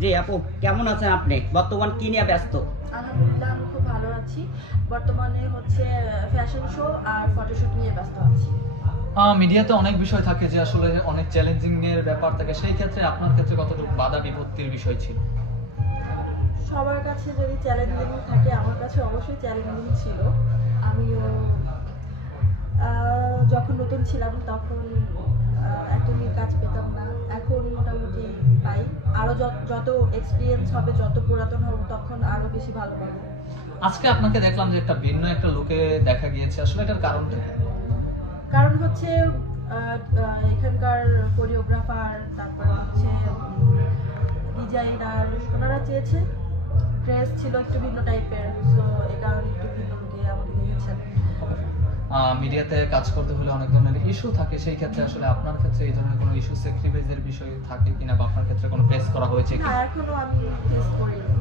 জি আপু, কেমন আছেন আপনি? বর্তমান কি নিয়ে ব্যস্ত? আলহামদুলিল্লাহ, আমি খুব ভালো আছি। বর্তমানে হচ্ছে ফ্যাশন শো আর ফটোশুট নিয়ে ব্যস্ত আছি। মিডিয়াতে অনেক বিষয় থাকে যে আসলে অনেক চ্যালেঞ্জিং এর ব্যাপার থাকে, সেই ক্ষেত্রে আপনার ক্ষেত্রে কতটুকু বাধা বিপত্তির বিষয় ছিল? সবার কাছে যদি চ্যালেঞ্জিং থাকে, আমার কাছে অবশ্যই চ্যালেঞ্জিং ছিল। আমিও যখন নতুন ছিলাম তখন একদমই কাজ পেতাম না। এখন মোটামুটি পাই। আরও যত এক্সপিরিয়েন্স হবে, যত পুরাতন হব, তখন আরও বেশি ভালো পাবো। আজকে আপনাকে দেখলাম যে একটা ভিন্ন একটা লুকে দেখা গিয়েছে, আসলে এটার কারণটা কি? কারণ হচ্ছে এখানকার কোরিওগ্রাফার, তারপর হচ্ছে ডিজাইনার, ওনারা চেয়েছে ড্রেস ছিল একটু ভিন্ন টাইপের, সো এই কারণে একটু ভিন্ন লুকে আমাকে দিয়েছেন। মিডিয়াতে কাজ করতে হলে অনেক ধরনের ইস্যু থাকে, সেই ক্ষেত্রে আসলে আপনার ক্ষেত্রে এই ধরনের কোনো ইস্যু স্যাক্রিফাইসের বিষয় থাকে কিনা, বা আপনার ক্ষেত্রে কোনো ফেস করা হয়েছে কি? না, এখনো আমি ফেস করিনি।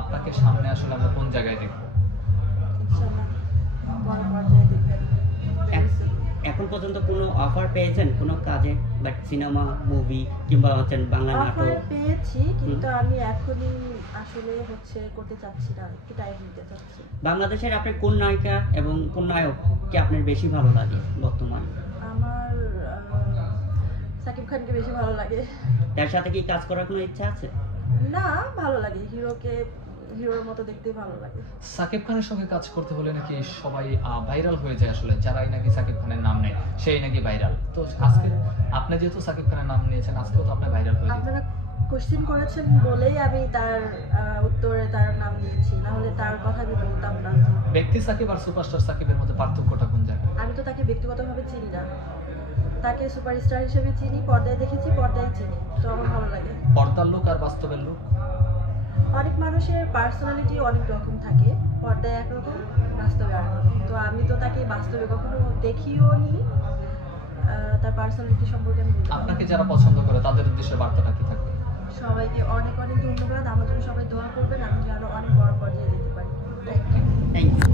আপনাকে সামনে আসলে আমরা কোন জায়গায় দেখবো? ইনশাআল্লাহ বড় পর্যায়ে দেখবেন। এখন পর্যন্ত কোনো অফার পেয়েছেন কোনো কাজে, বাট সিনেমা, মুভি কিংবা হচ্ছে বাংলা অফার নাটক? পেয়েছি, কিন্তু আমি এখনই আসলে হচ্ছে করতে চাচ্ছি না, একটু টাইম নিতে চাচ্ছি। বাংলাদেশের আপনার কোন নায়িকা এবং কোন নায়ককে আপনার বেশি ভালো লাগে বর্তমানে? আমার সাকিব খানকে বেশি ভালো লাগে। তার সাথে কি কাজ করার কোনো ইচ্ছা আছে? না, ভালো লাগে, হিরোর মতো দেখতে ভালো লাগে। সাকিব খানের সঙ্গে কাজ করতে হলে নাকি সবাই ভাইরাল হয়ে যায়, আসলে যারাই নাকি সাকিব খানের নাম নেয় সেই নাকি ভাইরাল। তো আজকে আপনি যেহেতু সাকিব খানের নাম নিয়েছেন, আজকেও তো আপনি ভাইরাল হয়ে যাবেন। আপনারা কোশ্চেন করেছেন বলেই আমি তার উত্তরে তার নাম নিয়েছি, না হলে তার কথা আমি বলতাম না। ব্যক্তি সাকিব আর সুপারস্টার সাকিবের মধ্যে পার্থক্যটা কোন জায়গায়? আমি তো তাকে ব্যক্তিগতভাবে চিনি না, তাকে সুপারস্টার হিসেবে চিনি, পর্দায় দেখেছি, পর্দায় চিনি, তো আমার ভালো লাগে। পর্দার লোক আর বাস্তবের লোক? অনেক মানুষের পার্সোনালিটি অনেক রকম থাকে, পর্দায় একরকম, বাস্তবে আরেকরকম। তো আমি তো তাকে বাস্তবে কখনো দেখিও নি, তার পার্সোনালিটি সম্পর্কে আমি বলতে পারবো না। আপনাকে যারা পছন্দ করে তাদের উদ্দেশ্যে বার্তাটা কি থাকবে? সবাইকে অনেক অনেক ধন্যবাদ। আমার জন্য সবাই দোয়া করবেন, আমি যেন অনেক বড় পর্যায়ে যেতে পারি। Thank you.